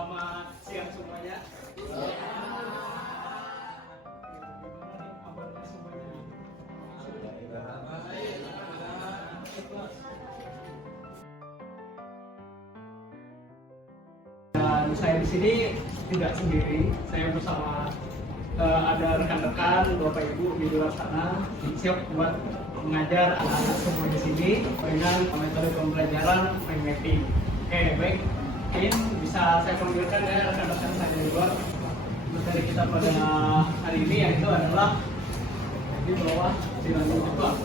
Selamat siang semuanya. Dan saya di sini tidak sendiri, saya bersama ada rekan-rekan, bapak ibu di luar sana siap buat mengajar anak-anak semua di sini dengan metode pembelajaran mind mapping. Oke, baik. Mungkin bisa saya panggilkan ya rekan-rekan saya di luar. Materi kita pada hari ini yaitu adalah di bawah tirani Jepang.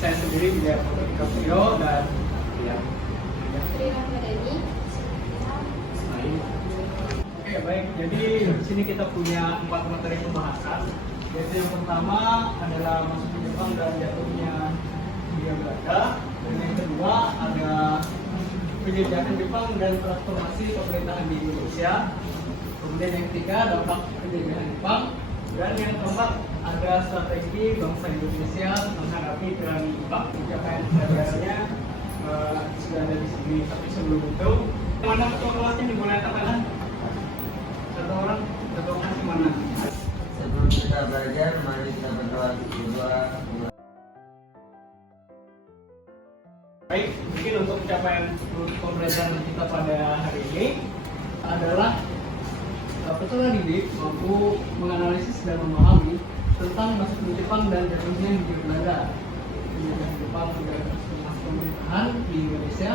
Saya sendiri Widya Kaprio dan ya. Oke, baik. Jadi di sini kita punya 4 materi pembahasan. Yaitu yang pertama adalah masuk ke Jepang dan jatuhnya Hindia Belanda. Dan yang kedua ada penjajahan Jepang dan transformasi pemerintahan di Indonesia. Kemudian yang ketiga dampak penjajahan Jepang. Dan yang keempat ada strategi bangsa Indonesia menghadapi tirani Jepang. Capaian pelajarannya sudah ada di sini. Tapi sebelum itu, mana ketua kelasnya dimulai katakan? Satu orang mana? Sebelum kita belajar, mari kita berdoa berdua. Baik, mungkin untuk pencapaian pembelajaran kita pada hari ini adalah peserta didik mampu menganalisis dan memahami tentang masa Jepang dan jatuhnya Hindia Belanda, penjajahan Jepang dan pemerintahan di Indonesia,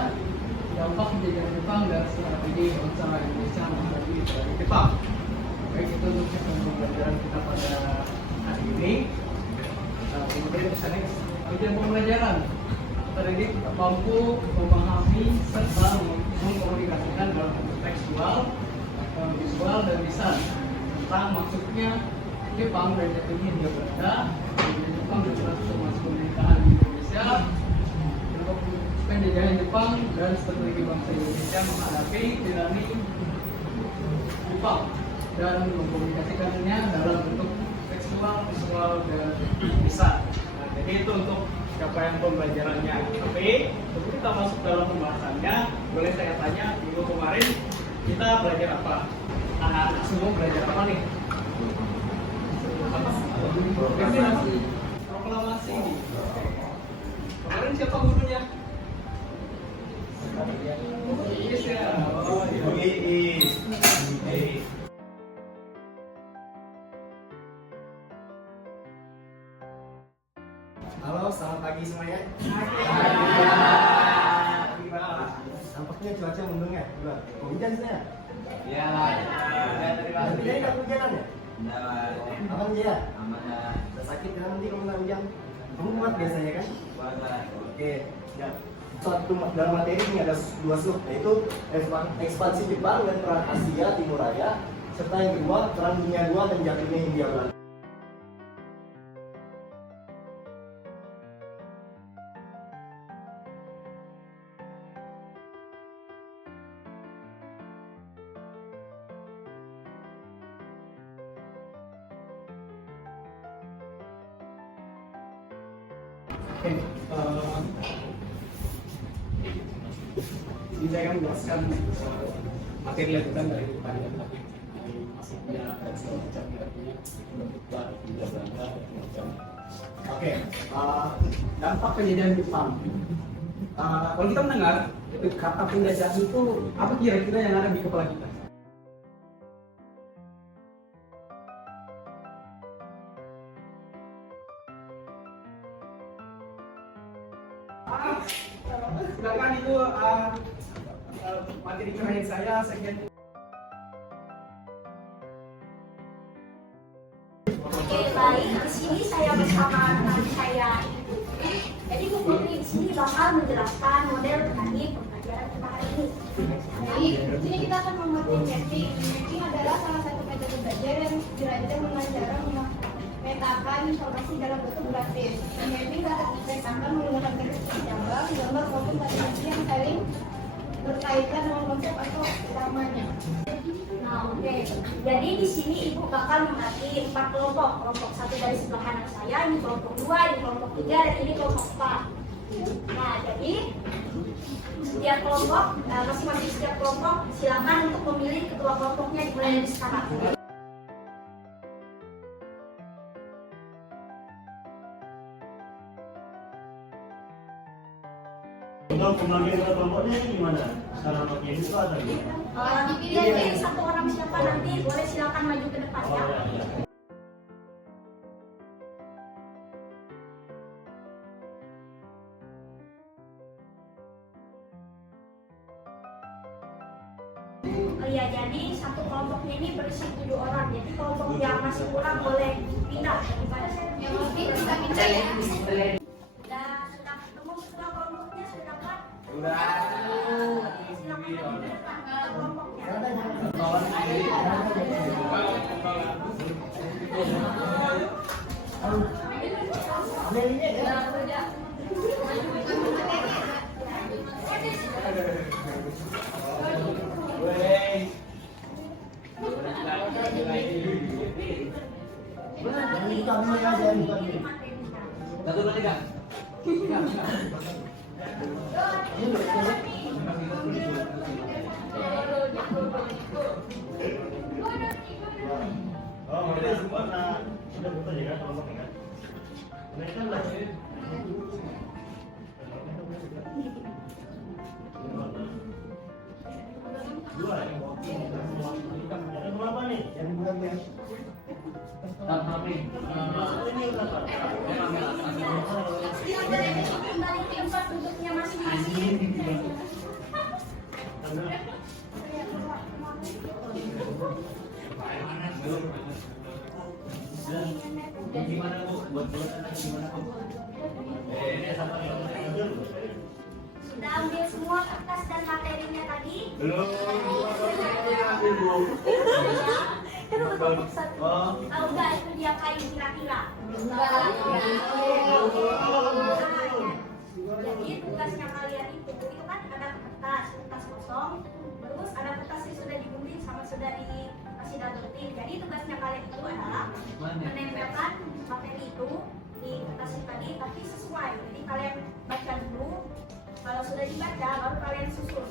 dampak penjajahan Jepang dan strategi bangsa Indonesia menghadapi tirani Jepang. Baik, itu untuk pembelajaran kita pada hari ini. Kemudian bisa next, tujuan pembelajaran. Peserta didik mampu memahami serta mengkomunikasikan dalam bentuk tekstual, visual dan lisan tentang maksudnya Jepang dan jatuhnya Hindia Belanda, Jepang dan transformasi pemerintahan di Indonesia, penjajahan Jepang dan strategi bangsa Indonesia menghadapi tirani Jepang dan mengkomunikasikannya dalam bentuk tekstual, visual dan lisan. Nah, jadi itu untuk capaian pembelajarannya. Tapi sebelum kita masuk dalam pembahasannya, boleh saya tanya minggu kemarin kita belajar apa? Anak-anak semua belajar apa nih? Proklamasi. Proklamasi. Kemarin siapa gurunya? Iis ya. Oh, Iis. Halo, selamat pagi semuanya. Gimana? Nampaknya cuaca mendung ya? Gimana? Hujan saya? Iya. Tapi jadi nggak hujanan ya? Nah, Aman ya? aman ya. Udah sakit kan nanti kalau nggak hujan? Kamu kuat biasanya kan? Buatlah. Oke. Ya. Satu dalam materi ini ada 2 sub, yaitu ekspansi Jepang dan perang Asia Timur Raya, serta yang kedua perang dunia 2 dan jatuhnya Hindia Belanda. Oke, ini saya akan menjelaskan materi lanjutan dari tadi maksudnya dan segala macamnya. Oke, dampak penjajahan Jepang. Kalau kita mendengar itu kata penjajahan itu apa kira-kira yang ada di kepala kita? Silakan itu materi terakhir saya sekian. Oke, baik. Di sini saya bersama teman saya. Jadi Bu Putri di sini bakal menjelaskan model teknik pembelajaran kita hari ini. Baik, di sini kita akan membuat mapping. Mapping adalah salah satu metode belajar yang dirancang dengan cara memetakan informasi dalam bentuk grafis. Mapping dapat dipetakan menggunakan teknik cabang, gambar maupun animasi yang saling berkaitan dengan konsep atau utamanya. Nah, oke. Jadi di sini Ibu bakal mengambil 4 kelompok. Kelompok 1 dari sebelah kanan saya, ini kelompok 2, ini kelompok 3, dan ini kelompok 4. Nah, jadi setiap kelompok, masing-masing setiap kelompok silakan untuk memilih ketua kelompoknya dimulai dari sekarang. Untuk pembagian kelompoknya ini gimana? Sekarang pakai itu atau gimana? Dipilih aja satu orang siapa nanti boleh silakan maju ke depan ya. Iya, jadi satu kelompoknya ini berisi 7 orang. Jadi kelompok yang masih kurang boleh pindah daripada Yang lebih bisa pindah ya. sudah ketemu ketua kelompoknya sudah dapat. Sudah. Silakan maju ke depan ke kelompoknya. Oh, ini semua sudah buka ya kan kelompoknya kan? Ini kan masih dua ya? Ada berapa nih? Yang bulan ya? Ini berapa? Kembali ke tempat duduknya masing-masing. Gimana Bu? Buat gimana Bu? Sudah ambil semua kertas dan materinya tadi? Belum. Kan udah kelompok satu. Oh. Tahu nggak itu dia kayu kira-kira? Jadi tugasnya kalian itu kan ada kertas kosong, terus ada kertas yang sudah digunting sama sudah dikasih dadotin. Jadi tugasnya kalian itu adalah menempelkan materi itu di kertas yang tadi, tapi sesuai. Jadi kalian baca dulu. Kalau sudah dibaca, baru kalian susun.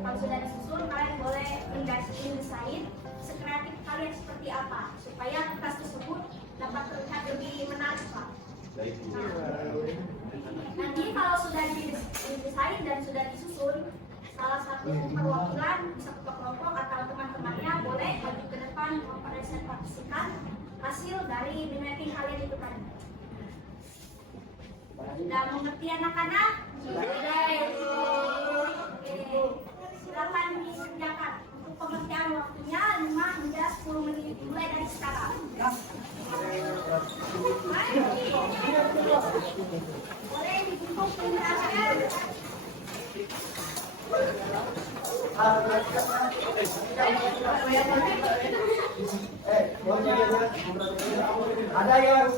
Kalau sudah disusun, kalian boleh mendesain sekreatif kalian seperti apa, supaya kertas tersebut dapat terlihat lebih menarik, Pak. Nanti kalau sudah didesain dan sudah disusun, salah satu perwakilan bisa ketua kelompok atau teman-temannya boleh maju ke depan mempresentasikan hasil dari mapping kalian itu tadi. Sudah mengerti anak-anak? Sudah. Oke. Silakan dikerjakan. Untuk pengertian waktunya 5 hingga 10 menit mulai dari sekarang. Boleh dibungkus penjelasan. Ada yang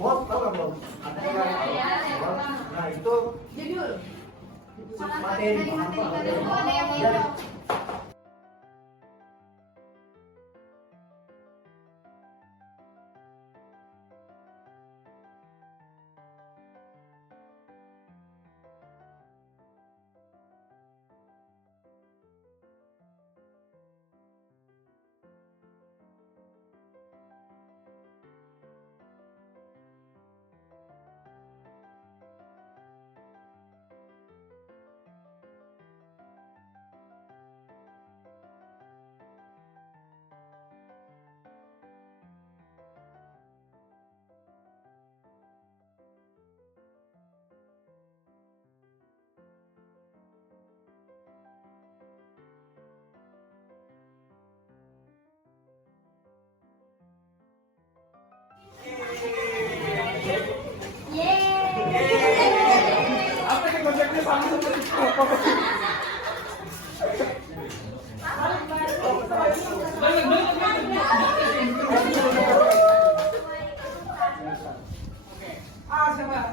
bot, tahu nggak bot? Ada yang bot. Nah itu Judul. materi. Ada yang Dan Apa yang konsepnya sama seperti kelompok? Siapa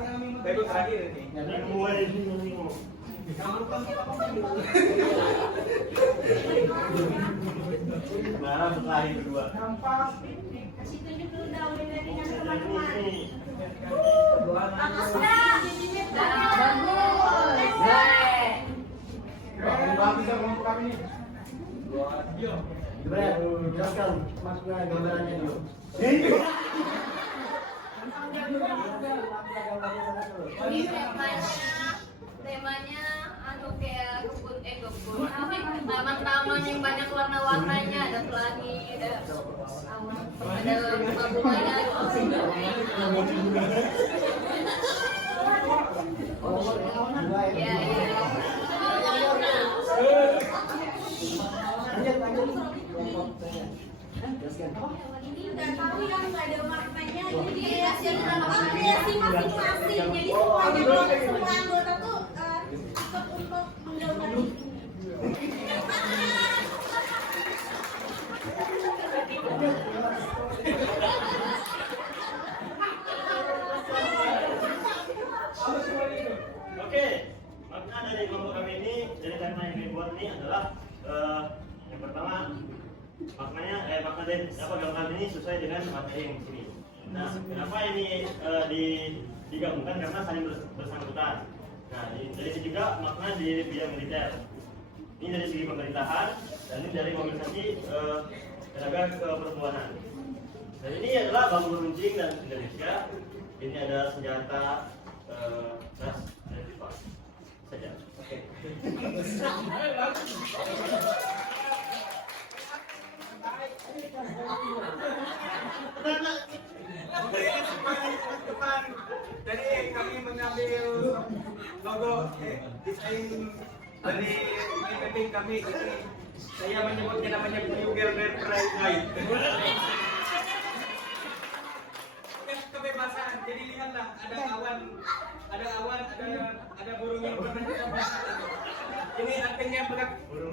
yang minum? Baru terakhir ini. Yang mulai di sini. Nah, berkelahi berdua. Kasih tunjuk dulu dah udah dengan teman-teman. Ini. Bagus dah. Bagus. Berarti saya kelompok kami nih. Gimana ya? Jelaskan makna gambarannya dulu. Ini temanya anu kayak kebun. Taman-taman yang banyak warna-warnanya, ada pelangi, ada awan, ada bunga-bunganya. Ya, ya. Ini udah tahu yang nggak ada maknanya, ini kreasi masing-masing. Jadi semuanya semua anggota tuh ikut untuk menggambar ini. Oke, makna dari kelompok kami ini, dari tema yang dibuat ini adalah yang pertama makna dari gambaran ini sesuai dengan materi yang di sini. Nah, kenapa ini digabungkan karena saling bersangkutan. Nah, dari sini juga makna di bidang militer. Ini dari segi pemerintahan dan ini dari mobilisasi tenaga keperluanan. Dan ini adalah bambu runcing dan Indonesia. Ini ada senjata ras dan Jepang saja. Oke. Jadi kami mengambil logo desain dari mapping kami. Ini saya menyebutnya namanya Blue Girl Red Pride Night. Kebebasan. Jadi lihatlah ada awan, ada burung yang berterbang. Ini artinya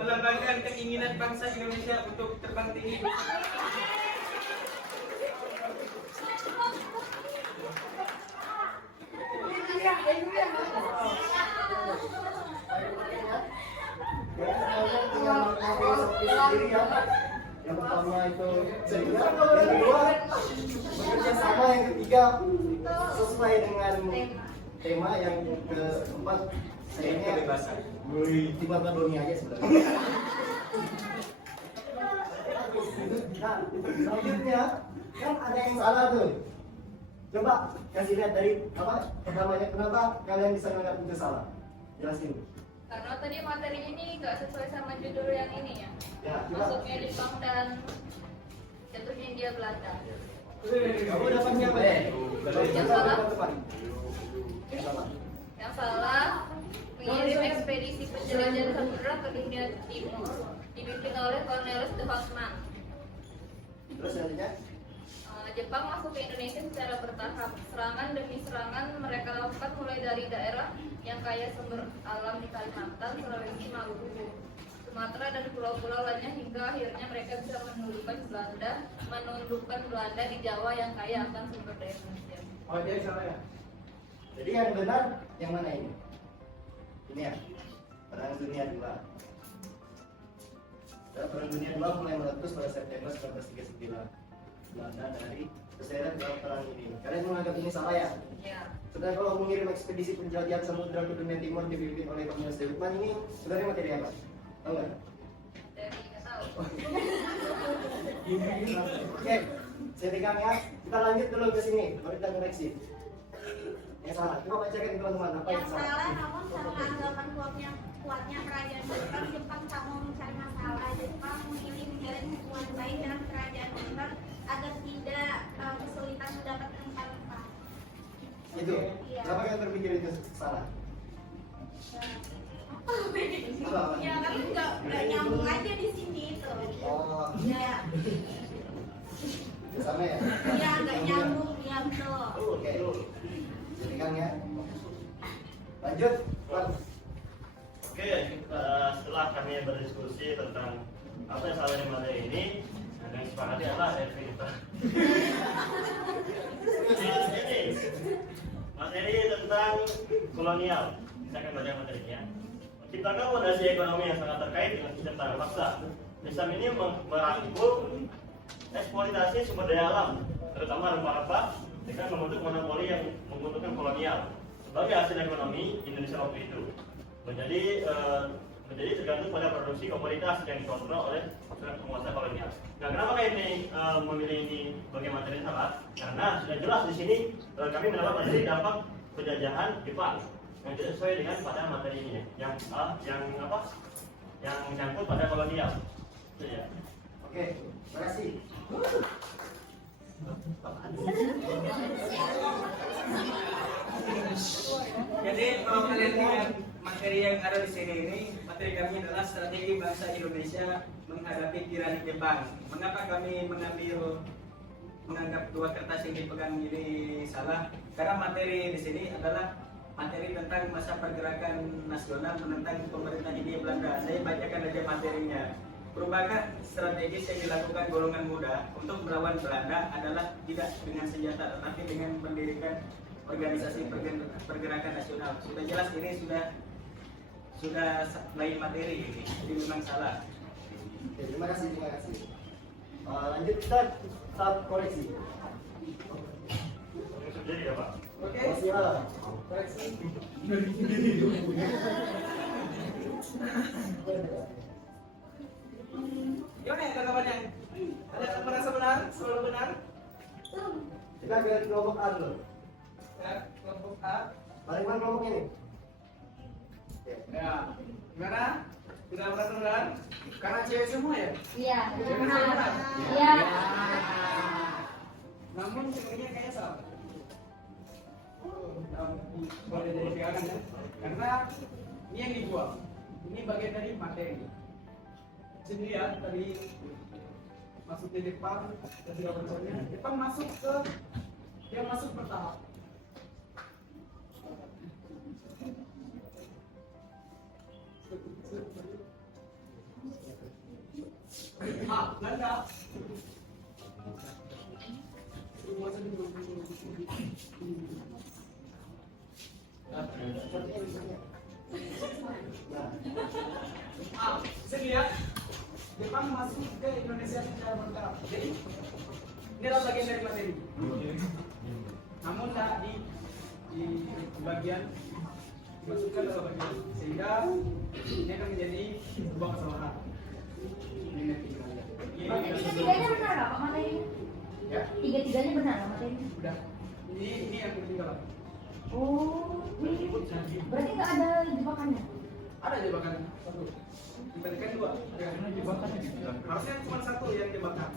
melambangkan keinginan bangsa Indonesia untuk terbang tinggi. Yang pertama itu sehingga yang kedua bekerja sama, yang ketiga sesuai dengan tema, yang keempat sayangnya kebebasan. Tiba-tiba dunia aja sebenarnya. Nah, selanjutnya kan ada yang salah tuh. Coba kasih lihat dari apa pertamanya, kenapa kalian bisa menganggap itu salah? Jelasin. Karena tadi materi ini nggak sesuai sama judul yang ini ya. Ya, coba. Masuknya Jepang dan jatuhnya India Belanda. Kamu dapatnya apa ya? Yang salah. Yang salah. Yang salah mengirim ekspedisi penjelajahan samudera ke dunia timur dipimpin oleh Cornelis de Houtman. Terus selanjutnya? Jepang masuk ke Indonesia secara bertahap. Serangan demi serangan mereka lakukan mulai dari daerah yang kaya sumber alam di Kalimantan, Sulawesi, Maluku, Sumatera, dan pulau-pulau lainnya, hingga akhirnya mereka bisa menundukkan Belanda di Jawa yang kaya akan sumber daya manusia. Oh, jadi salah ya? Jadi yang benar yang mana ini? Ini ya, Perang Dunia II. Perang Dunia II mulai meletus pada September 1939. Belanda dari terseret dalam perang ini. Kalian menganggap ini salah ya? Ya. Sedangkan kalau mengirim ekspedisi penjelajahan samudera ke dunia timur dipimpin oleh Cornelis de Houtman, ini sebenarnya materi apa? Tahu nggak? Dari nggak tahu. Oke, saya pegang ya. Kita lanjut dulu ke sini, baru kita koreksi. Yang salah, coba bacakan teman-teman apa yang Yang salah namun karena anggapan kuatnya kerajaan Jepang tak mau mencari masalah. Jepang memilih menjalin hubungan baik dengan kerajaan Jepang agar tidak kesulitan mendapatkan rempah-rempah. itu. Iya. Kenapa kalian berpikir itu salah? Apa? Ya karena nggak nyambung aja di sini tuh. Oh, Ya, sama ya? ya nggak nyambung ya tuh. Oke, jadi kan ya. Lanjut, Pak. Oke, setelah kami berdiskusi tentang apa yang salah di materi ini, yang disepakati adalah kita. Ini materi tentang kolonial. Saya akan baca materinya. Menciptakan fondasi ekonomi yang sangat terkait dengan sistem tanah paksa. Sistem ini merangkul eksploitasi sumber daya alam, terutama rempah-rempah, dengan membentuk monopoli yang membutuhkan kolonial. Sebagai hasil ekonomi Indonesia waktu itu menjadi menjadi tergantung pada produksi komoditas yang dikontrol oleh penguasa kolonial. Nah, kenapa kami memilih ini sebagai materi salah? Karena sudah jelas di sini kami mendapat materi dampak penjajahan Jepang yang tidak sesuai dengan pada materi ini, yang menyangkut pada kolonial. Itu ya. Oke, terima kasih. Jadi kalau kalian lihat materi yang ada di sini ini, materi kami adalah strategi bangsa Indonesia menghadapi tirani Jepang. Mengapa kami menganggap dua kertas yang dipegang ini salah? Karena materi di sini adalah materi tentang masa pergerakan nasional menentang pemerintah Hindia Belanda. Saya bacakan aja materinya. Perubahan strategis yang dilakukan golongan muda untuk melawan Belanda adalah tidak dengan senjata, tetapi dengan mendirikan organisasi pergerakan nasional. Sudah jelas ini sudah lain materi ini, jadi memang salah. Oke, terima kasih. Lanjut kita saat koreksi. Jadi ya Pak. Oke. Koreksi ya. Koreksi. Gimana ya tanggapannya? Ada yang merasa benar? Selalu benar? Kita biar kelompok A dulu. Ya, kelompok A. Balik mana kelompok ini? Ya, gimana? Sudah merasa benar? Karena cewek semua ya? Iya, Benar. benar. Iya. Namun ceweknya kayaknya salah. Boleh jadi pegangan ya? Karena ini yang dibuang. Ini bagian dari materi. Jadi ya tadi masuk di Jepang, tadi wawancaranya Jepang masuk ke yang masuk bertahap. Belanda. Bisa lihat Jepang masuk ke Indonesia secara bertahap. Jadi ini adalah bagian dari materi. Namun di bagian dimasukkan dalam bagian sehingga ini akan menjadi sebuah kesalahan. Tiga-tiganya benar nggak Pak materinya? Ya. Tiga-tiganya benar nggak materinya? Udah. Ini yang ketinggalan. Oh, ini berarti nggak ada jebakannya? Ada jebakan satu. Dibandingkan dua. Ya, jebakan harusnya cuma satu yang jebakan.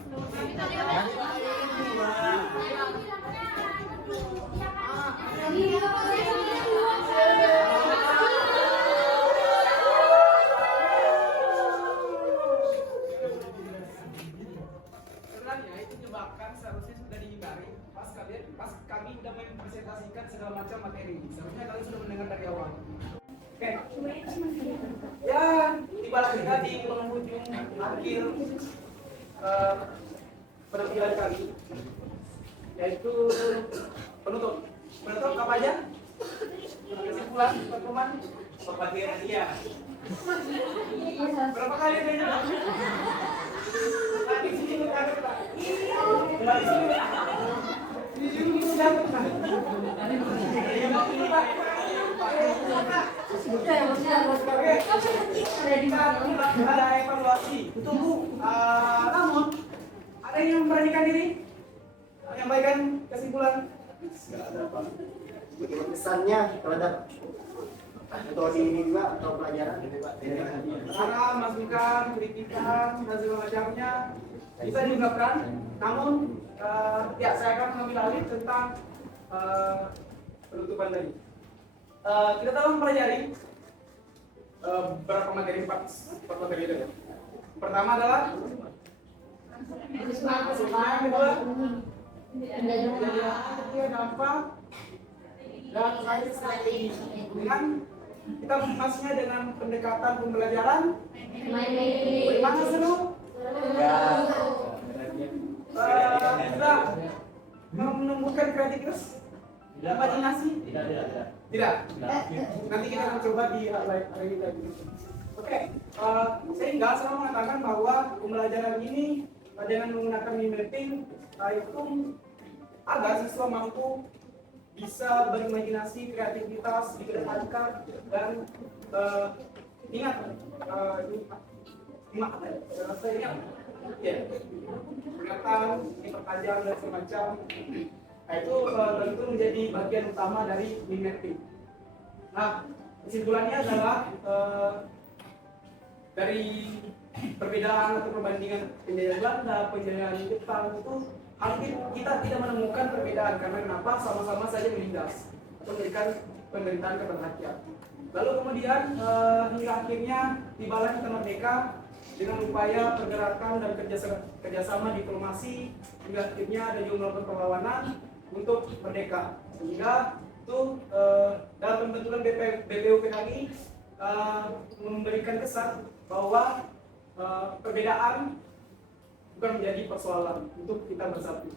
Sebenarnya itu jebakan seharusnya sudah dihindari pas kami sudah mempresentasikan segala macam materi. Seharusnya kalian sudah mendengar dari awal. Oke. Ya, tiba kita di penghujung akhir penampilan kami, yaitu penutup. Penutup apa aja? Kesimpulan, pertemuan, pembagian dia. Berapa kali dia nyebut? Tadi sini kita ada. Di sini. Di sini siapa? Ada evaluasi. Tunggu. Namun ada yang memberanikan diri menyampaikan kesimpulan? Nggak ada apa. Bagaimana kesannya terhadap metode ini juga atau pelajaran gitu Pak? Saran, masukan, kritikan, dan segala macamnya bisa diungkapkan. Namun ya saya akan mengambil alih tentang penutupan tadi. Kita telah mempelajari berapa materi, empat materi itu ya. Pertama adalah kedua ketiga dampak dan terakhir strategi. Dengan kita membahasnya dengan pendekatan pembelajaran. Bagaimana seru? Tidak menumbuhkan kreativitas, imajinasi? Tidak. Nanti kita akan coba di hari ini tadi. Oke, sehingga saya mengatakan bahwa pembelajaran ini dengan menggunakan mapping itu agar siswa mampu bisa berimajinasi, kreativitas dikedepankan dan ingat apa ya? Saya ingat ya, peringatan, dipertajam dan semacam. Nah itu tentu menjadi bagian utama dari mind mapping. Nah kesimpulannya adalah dari perbedaan atau perbandingan penjajah Belanda, penjajah Jepang itu hampir kita tidak menemukan perbedaan karena kenapa sama-sama saja menindas atau memberikan pemerintahan kepada rakyat. Lalu kemudian hingga akhirnya tibalah kita merdeka dengan upaya pergerakan dan kerjasama diplomasi hingga akhirnya ada juga melakukan perlawanan untuk merdeka. Sehingga itu dalam pembentukan BPUPKI memberikan kesan bahwa perbedaan bukan menjadi persoalan untuk kita bersatu.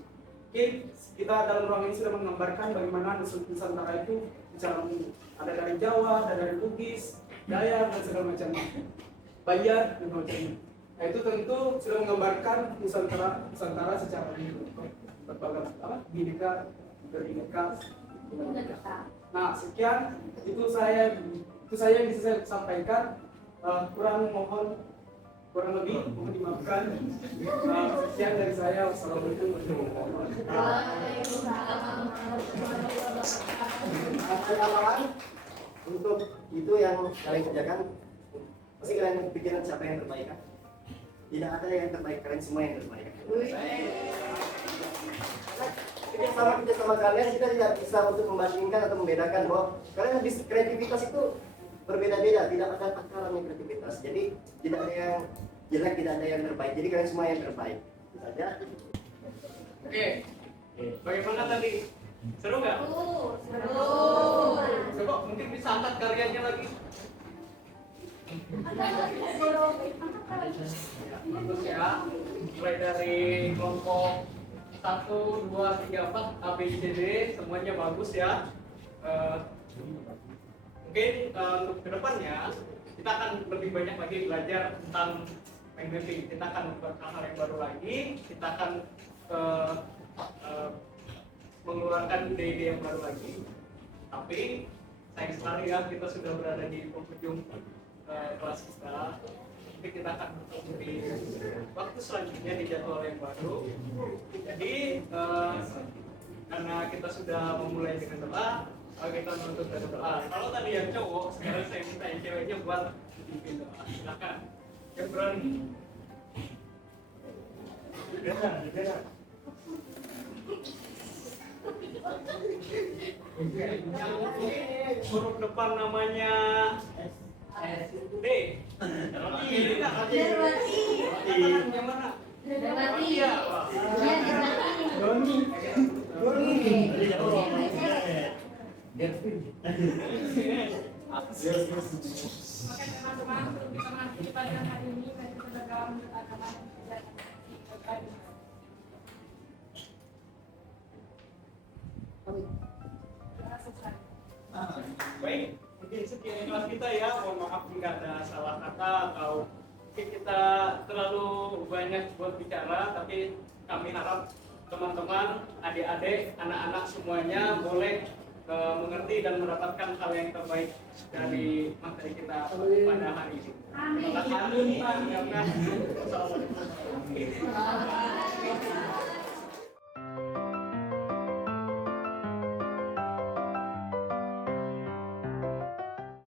Mungkin kita dalam ruang ini sudah menggambarkan bagaimana Nusantara itu secara umum. Ada dari Jawa, ada dari Bugis, Dayak dan segala macamnya. Bayar dan macamnya. Nah itu tentu sudah menggambarkan Nusantara secara umum. Berbagai bineka, berbineka. Nah sekian itu saya yang bisa saya sampaikan. Kurang lebih mohon dimaafkan. Sekian dari saya. Wassalamualaikum warahmatullahi Wabarakatuh. Untuk itu yang kalian kerjakan, pasti kalian pikiran siapa yang terbaik kan? Tidak ada yang terbaik, kalian semua yang terbaik. Kerjasama kalian kita tidak bisa untuk membandingkan atau membedakan bahwa kalian habis kreativitas itu berbeda-beda, tidak ada takarannya kreativitas. Jadi tidak ada yang jelek, tidak ada yang terbaik. Jadi kalian semua yang terbaik. Itu saja. Oke, bagaimana tadi? Seru nggak? Seru. Coba mungkin bisa angkat karyanya lagi. Bagus ya. Mulai dari kelompok 1, 2, 3, 4 A, B, C, D semuanya bagus ya. Mungkin untuk kedepannya kita akan lebih banyak lagi belajar tentang mind mapping. Kita akan membuat hal-hal yang baru lagi. Kita akan mengeluarkan ide-ide yang baru lagi. Tapi sayang sekali ya kita sudah berada di penghujung kelas kita. Nanti kita akan bertemu di waktu selanjutnya di jadwal yang baru. Jadi karena kita sudah memulai dengan doa, kita menuntut dengan doa. Kalau tadi yang cowok, sekarang saya minta yang ceweknya buat bikin doa. Silakan. Yang berani. Yang huruf depan namanya D. Yang mana? Iya, Pak. Doni. Oke teman-teman, untuk bisa mengakhiri pada hari ini, mari kita dalam agama dan Baik, mungkin sekian kelas kita ya. Mohon maaf jika ada salah kata atau mungkin kita terlalu banyak buat bicara, tapi kami harap teman-teman, adik-adik, anak-anak semuanya boleh mengerti dan mendapatkan hal yang terbaik dari materi kita pada hari ini. Terima kasih. Assalamualaikum.